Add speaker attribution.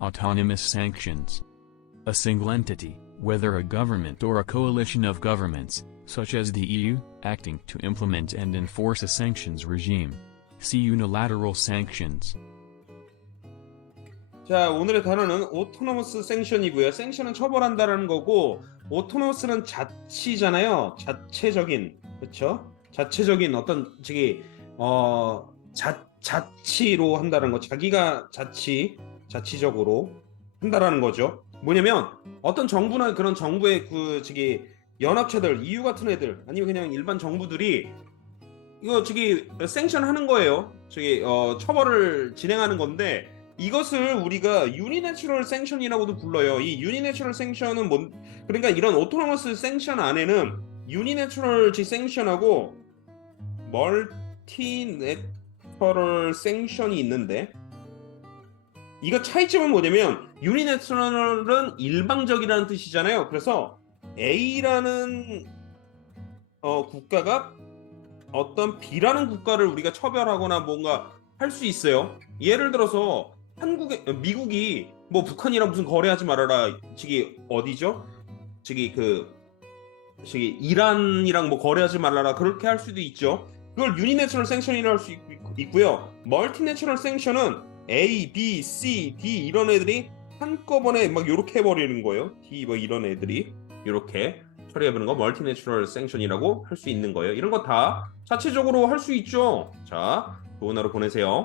Speaker 1: autonomous sanctions. A single entity, whether a government or a coalition of governments, such as the EU, acting to implement and enforce a sanctions regime. See unilateral sanctions.
Speaker 2: 자, 오늘의 단어는 autonomous sanction이고요. sanction은 처벌한다라는 거고 autonomous는 자치잖아요. 자체적인. 그렇죠? 자체적인 어떤 저기 어 자, 자치로 한다는 거. 자기가 자치, 자치적으로 한다라는 거죠. 뭐냐면 어떤 정부나 그런 정부의 그 저기 연합체들, EU 같은 애들 아니면 그냥 일반 정부들이 이거 저기 생션 하는 거예요. 저기 어 처벌을 진행하는 건데 이것을 우리가 유니내추럴 생션이라고도 불러요. 이 유니내추럴 생션은 뭔 그러니까 이런 오토노머스 생션 안에는 유니내추럴 생션하고 멀티내처럴 생션이 있는데 이거 차이점은 뭐냐면 유니내추럴은 일방적이라는 뜻이잖아요. 그래서 A라는 어, 국가가 어떤 B라는 국가를 우리가 처벌하거나 뭔가 할 수 있어요. 예를 들어서 한국에 미국이 뭐 북한이랑 무슨 거래하지 말아라. 저기 어디죠? 저기 그 저기 이란이랑 뭐 거래하지 말아라. 그렇게 할 수도 있죠. 그걸 유니내추럴 생션이라고 할 수 있고요. 멀티내추럴 생션은 A, B, C, D 이런 애들이 한꺼번에 막 요렇게 해버리는 거예요. D 뭐 이런 애들이 요렇게 처리해보는 거 멀티내추럴 생션이라고 할 수 있는 거예요. 이런 거 다 자체적으로 할 수 있죠. 자, 좋은 하루 보내세요.